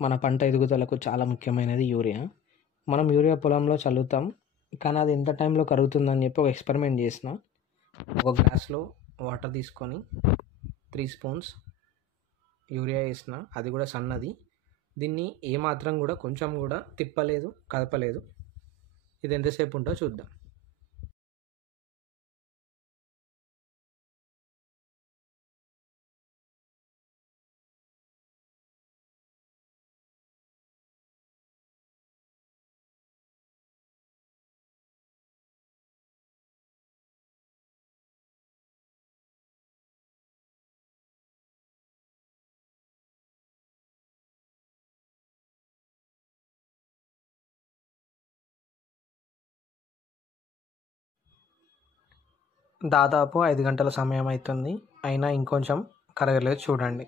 మన పంట ఎదుగుదలకు చాలా ముఖ్యమైనది యూరియా. మనం యూరియా పొలంలో చల్లుతాం, కానీ అది ఎంత టైంలో కరుగుతుందని చెప్పి ఒక ఎక్స్పెరిమెంట్ చేసిన. ఒక గ్లాస్లో వాటర్ తీసుకొని 3 స్పూన్స్ యూరియా వేసిన, అది కూడా సన్నది. దీన్ని ఏమాత్రం కూడా కొంచెం కూడా తిప్పలేదు, కదపలేదు. ఇది ఎంతసేపు ఉంటుందో చూద్దాం. దాదాపు 5 గంటల సమయం అవుతుంది, అయినా ఇంకొంచెం కరగలేదు చూడండి.